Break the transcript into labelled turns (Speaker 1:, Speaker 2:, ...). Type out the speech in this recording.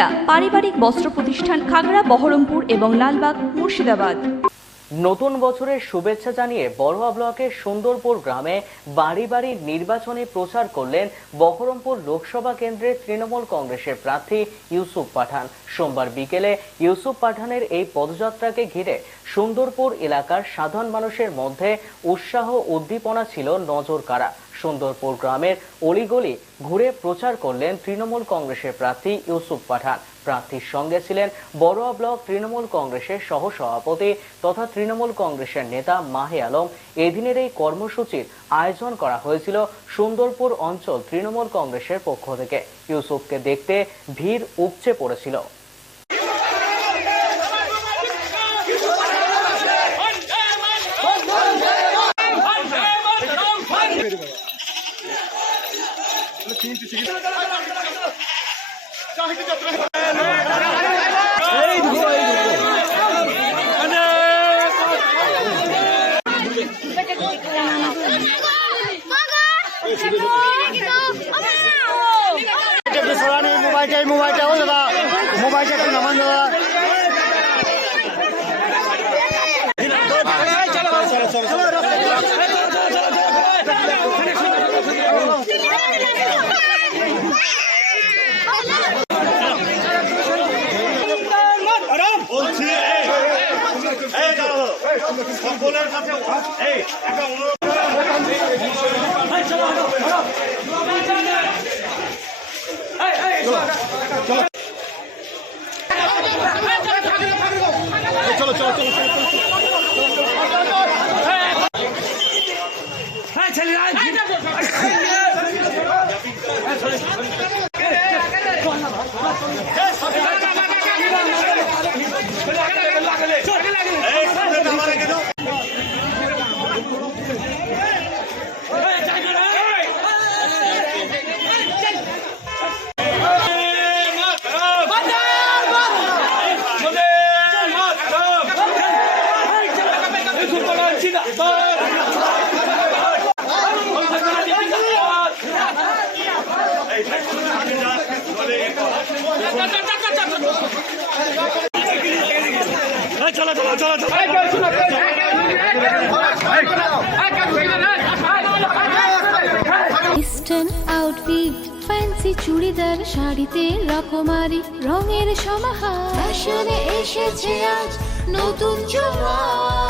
Speaker 1: সুনিতা পারিবারিক বস্ত্র প্রতিষ্ঠান খাগড়া, বহরমপুর এবং লালবাগ, মুর্শিদাবাদ।
Speaker 2: নতুন বছরের শুভেচ্ছা জানিয়ে বড়ুয়া ব্লকের সুন্দরপুর গ্রামে বাড়ি বাড়ি নির্বাচনী প্রচার করলেন বহরমপুর লোকসভা কেন্দ্রের তৃণমূল কংগ্রেসের প্রার্থী ইউসুফ পাঠান। সোমবার বিকেলে ইউসুফ পাঠানের এই পদযাত্রাকে ঘিরে সুন্দরপুর এলাকার সাধারণ মানুষের মধ্যে উৎসাহ উদ্দীপনা ছিল নজর কাড়া সুন্দরপুর গ্রামের অলিগলি ঘুরে প্রচার করলেন তৃণমূল কংগ্রেসের প্রার্থী ইউসুফ পাঠান। প্রার্থীর সঙ্গে ছিলেন বড়ুয়া ব্লক তৃণমূল কংগ্রেসের সহসভাপতি তথা তৃণমূল কংগ্রেসের নেতা মাহে আলম। এদিনের এই কর্মসূচির আয়োজন করা হয়েছিল সুন্দরপুর অঞ্চল তৃণমূল কংগ্রেসের পক্ষ থেকে। ইউসুফকে দেখতে ভিড় উপচে পড়েছিল।
Speaker 3: ਲਕੀਨ ਚ ਸੀ ਕਾਹਕ ਜੱਟ ਰਹੇ
Speaker 4: বলছি এই, এই দাঁড়াও। সকলের কাছে এই একটা অনুরোধ এই চলো চলো
Speaker 5: ইস্টার্ন আউটফিট ফ্যান্সি চুড়িদার শাড়িতে রকমারি রঙের সমাহার। ফ্যাশনে এসেছে আজ নতুন সুনিতা